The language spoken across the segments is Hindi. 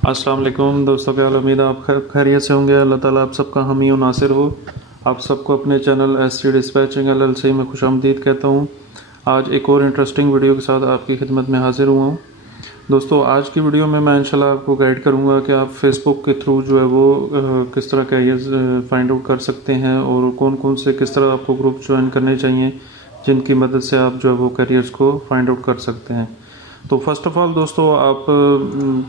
अस्सलाम वालेकुम दोस्तों, क्या हाल। उम्मीद है आप खैरियत से होंगे। अल्लाह ताला आप सबका हामी और नासिर हो। आप सबको अपने चैनल एसटी डिस्पैचिंग LLC में खुशामदीद कहता हूँ। आज एक और इंटरेस्टिंग वीडियो के साथ आपकी खिदमत में हाजिर हुआ हूँ। दोस्तों, आज की वीडियो में मैं इंशाल्लाह आपको गाइड करूँगा कि आप फेसबुक के थ्रू जो है वो किस तरह कैरियर फाइंड आउट कर सकते हैं और कौन कौन से किस तरह आपको ग्रुप ज्वाइन करने चाहिए जिनकी मदद से आप जो है वो कैरियर्स को फाइंड आउट कर सकते हैं। तो फर्स्ट ऑफ़ ऑल दोस्तों, आप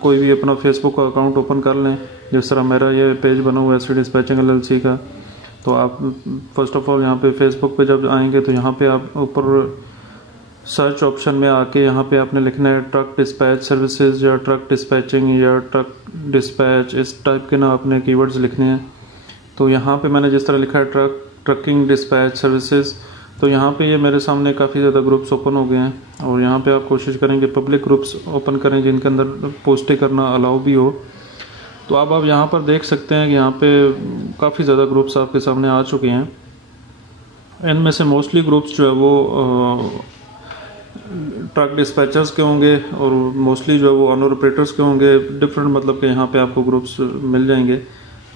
कोई भी अपना फेसबुक का अकाउंट ओपन कर लें। जिस तरह मेरा ये पेज बना हुआ है एसटी डिस्पैचिंग LLC का। तो आप फर्स्ट ऑफ़ ऑल यहाँ पे फेसबुक पे जब आएंगे तो यहाँ पे आप ऊपर सर्च ऑप्शन में आके यहाँ पे आपने लिखना है ट्रक डिस्पैच सर्विसेज या ट्रक डिस्पैचिंग या ट्रक डिस्पैच, इस टाइप के ना आपने कीवर्ड्स लिखने हैं। तो यहाँ पे मैंने जिस तरह लिखा है ट्रकिंग डिस्पैच सर्विसेज, तो यहाँ पे ये मेरे सामने काफ़ी ज़्यादा ग्रुप्स ओपन हो गए हैं। और यहाँ पे आप कोशिश करेंगे पब्लिक ग्रुप्स ओपन करें जिनके अंदर पोस्टें करना अलाउ भी हो। तो अब आप यहाँ पर देख सकते हैं कि यहाँ पे काफ़ी ज़्यादा ग्रुप्स आपके सामने आ चुके हैं। इनमें से मोस्टली ग्रुप्स जो है वो ट्रक डिस्पैचर्स के होंगे और मोस्टली जो है वो ऑनर ऑपरेटर्स के होंगे। डिफरेंट मतलब कि यहाँ पे आपको ग्रुप्स मिल जाएंगे।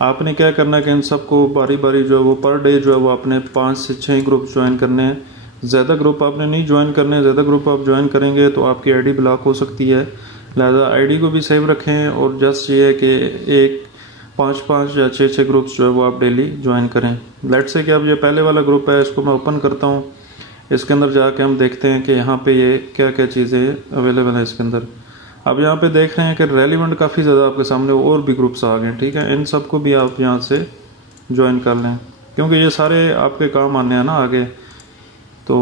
आपने क्या करना है कि इन सबको बारी बारी जो है वो पर डे जो है वो आपने 5 से 6 ग्रुप ज्वाइन करने हैं। ज़्यादा ग्रुप आपने नहीं ज्वाइन करने हैं। ज़्यादा ग्रुप आप ज्वाइन करेंगे तो आपकी आईडी ब्लॉक हो सकती है। लिहाजा आईडी को भी सेव रखें और जस्ट ये है कि एक 5 या 6 ग्रुप्स जो है वो आप डेली ज्वाइन करें। लेट्स से कि अब ये पहले वाला ग्रुप है, इसको मैं ओपन करता हूँ। इसके अंदर जाके हम देखते हैं कि यहाँ पे ये क्या क्या चीज़ें अवेलेबल है इसके अंदर। अब यहाँ पे देख रहे हैं कि रेलिवेंट काफ़ी ज़्यादा आपके सामने और भी ग्रुप्स आ गए। ठीक है, इन सबको भी आप यहाँ से ज्वाइन कर लें क्योंकि ये सारे आपके काम आने हैं ना आगे। तो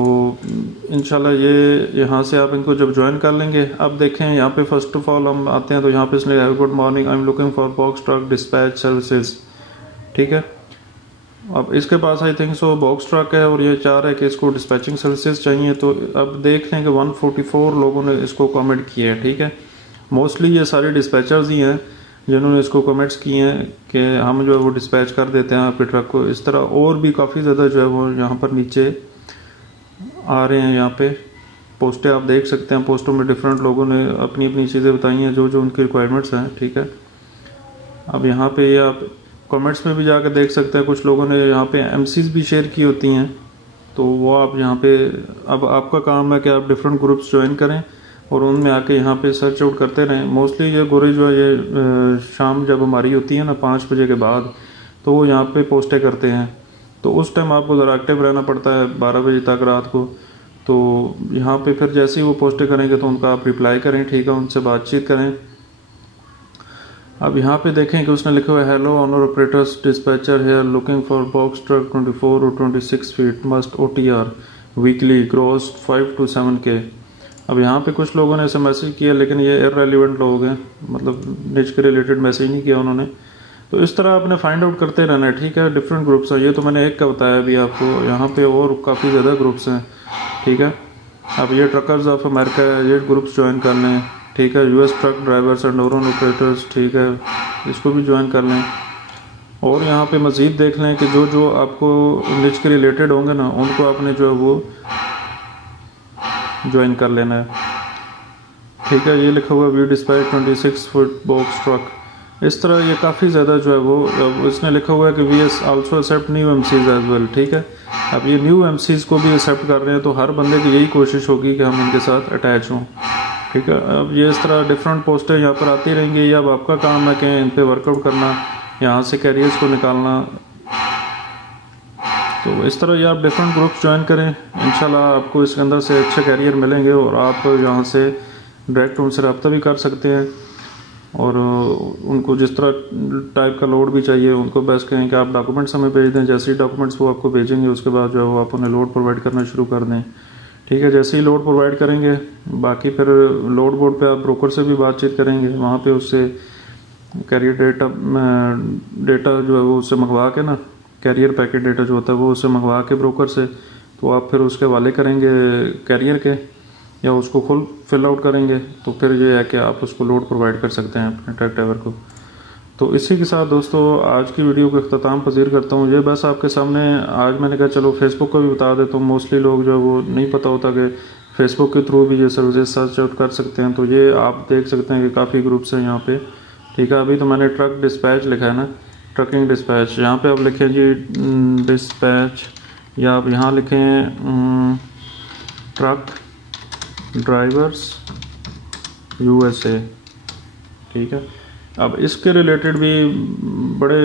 इंशाल्लाह ये यहाँ से आप इनको जब ज्वाइन कर लेंगे। अब देखें यहाँ पे फर्स्ट ऑफ ऑल हम आते हैं तो यहाँ पे इसलिए good morning, I am looking for box truck dispatch services. ठीक है, अब इसके पास I think so box truck है और ये चाह रहा है कि इसको डिस्पैचिंग सर्विसेज चाहिए। तो अब देख लें कि 144 लोगों ने इसको कमेंट किया है। ठीक है, मोस्टली ये सारे डिस्पैचर्स ही हैं जिन्होंने इसको कमेंट्स किए हैं कि हम जो है वो डिस्पैच कर देते हैं आपके ट्रक को। इस तरह और भी काफ़ी ज़्यादा जो है वो यहाँ पर नीचे आ रहे हैं। यहाँ पे पोस्टें आप देख सकते हैं। पोस्टों में डिफरेंट लोगों ने अपनी अपनी चीज़ें बताई हैं जो जो उनकी रिक्वायरमेंट्स हैं। ठीक है, अब यहाँ पे ये आप कमेंट्स में भी जाकर देख सकते हैं। कुछ लोगों ने यहाँ पे MCs भी शेयर की होती हैं तो वो आप यहाँ पे, अब आपका काम है कि आप डिफरेंट ग्रुप्स ज्वाइन करें और उनमें आके यहाँ पे सर्च आउट करते रहें। मोस्टली ये गोरे जो है ये शाम जब हमारी होती है ना 5 बजे के बाद, तो वो यहाँ पे पोस्टें करते हैं। तो उस टाइम आपको ज़रा एक्टिव रहना पड़ता है 12 बजे तक रात को। तो यहाँ पे फिर जैसे ही वो पोस्टें करेंगे तो उनका आप रिप्लाई करें। ठीक है, उनसे बातचीत करें। अब यहाँ पे देखें कि उसने लिखा हुआ है hello owner operators dispatcher here looking for box truck 24 और 26 feet must OTR weekly gross 5 to 7 K। अब यहाँ पे कुछ लोगों ने ऐसे मैसेज किया लेकिन ये इररेलेवेंट लोग हैं, मतलब निज के रिलेटेड मैसेज नहीं किया उन्होंने। तो इस तरह आपने फाइंड आउट करते रहना है। ठीक है, डिफरेंट ग्रुप्स हैं। ये तो मैंने एक का बताया अभी आपको, यहाँ पे और काफ़ी ज़्यादा ग्रुप्स हैं। ठीक है, अब ये ट्रकर्स ऑफ अमेरिका है, ये ग्रुप्स ज्वाइन कर लें। ठीक है, US truck drivers and owner operators, ठीक है, इसको भी ज्वाइन कर लें। और यहाँ पे मज़ीद देख लें कि जो जो आपको निज के रिलेटेड होंगे ना उनको आपने जो है वो ज्वाइन कर लेना है। ठीक है, ये लिखा हुआ we dispatch 26 foot box truck. इस तरह ये काफ़ी ज़्यादा जो है वो इसने लिखा हुआ है कि we also accept new MCs as well. ठीक है, अब ये न्यू MCs को भी एक्सेप्ट कर रहे हैं तो हर बंदे की यही कोशिश होगी कि हम इनके साथ अटैच हों। ठीक है, अब ये इस तरह डिफरेंट पोस्टें यहाँ पर आती रहेंगी। ये अब आपका काम है कि इन पे वर्कआउट करना, यहाँ से कैरियर्स को निकालना। तो इस तरह ये आप डिफरेंट ग्रुप्स ज्वाइन करें। इंशाल्लाह आपको इसके अंदर से अच्छे कैरियर मिलेंगे और आप यहाँ से डायरेक्ट उनसे रब्ता भी कर सकते हैं। और उनको जिस तरह टाइप का लोड भी चाहिए उनको बेस्ट कहें कि आप डॉक्यूमेंट्स हमें भेज दें। जैसे ही डॉक्यूमेंट्स वो आपको भेजेंगे उसके बाद जो है वो आप उन्हें लोड प्रोवाइड करना शुरू कर दें। ठीक है, जैसे ही लोड प्रोवाइड करेंगे बाकी फिर लोड बोर्ड पे आप ब्रोकर से भी बातचीत करेंगे। वहाँ पे उससे कैरियर डेटा जो है वो उससे मंगवा के ना, कैरियर पैकेट डेटा जो होता है वो उससे मंगवा के ब्रोकर से, तो आप फिर उसके हवाले करेंगे कैरियर के या उसको खुद फिल आउट करेंगे। तो फिर ये है कि आप उसको लोड प्रोवाइड कर सकते हैं अपने ट्रक ड्राइवर को। तो इसी के साथ दोस्तों आज की वीडियो को अख्ताम पजीर करता हूँ। ये बस आपके सामने आज मैंने कहा चलो फेसबुक को भी बता देता हूँ। मोस्टली लोग जो है वो नहीं पता होता कि फेसबुक के थ्रू भी ये सर्विसेज सर्च आउट कर सकते हैं। तो ये आप देख सकते हैं कि काफ़ी ग्रुप्स हैं यहाँ पे ठीक है। अभी तो मैंने ट्रक डिस्पैच लिखा है ना, ट्रकिंग डिस्पैच। यहाँ पे आप लिखें जी डिस्पैच, या आप यहाँ लिखें ट्रक ड्राइवर्स USA। ठीक है। अब इसके रिलेटेड भी बड़े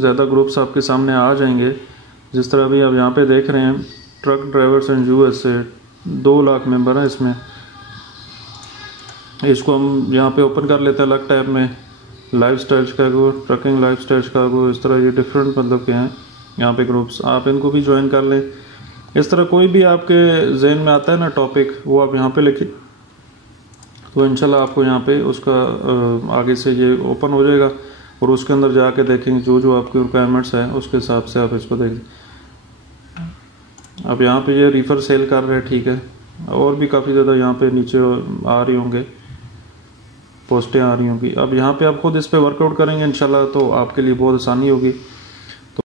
ज़्यादा ग्रुप्स आपके सामने आ जाएंगे। जिस तरह अभी आप यहाँ पे देख रहे हैं, ट्रक ड्राइवर्स इन USA 2 लाख मेंबर हैं इसमें। इसको हम यहाँ पे ओपन कर लेते हैं अलग टैब में, lifestyle Chicago, trucking lifestyle Chicago. इस तरह ये डिफरेंट मतलब के हैं यहाँ पे ग्रुप्स, आप इनको भी ज्वाइन कर लें। इस तरह कोई भी आपके जहन में आता है ना टॉपिक, वो आप यहाँ पे लिखिए, तो इंशाल्लाह आपको यहाँ पे उसका आगे से ये ओपन हो जाएगा और उसके अंदर जाके देखेंगे जो जो आपकी रिक्वायरमेंट्स हैं उसके हिसाब से आप इसको देखें। अब यहाँ पे ये रीफर सेल कर रहे हैं, ठीक है। और भी काफ़ी ज़्यादा यहाँ पे नीचे आ रही होंगे, पोस्टें आ रही होंगी। अब यहाँ पे आप खुद इस पर वर्कआउट करेंगे इंशाल्लाह, तो आपके लिए बहुत आसानी होगी।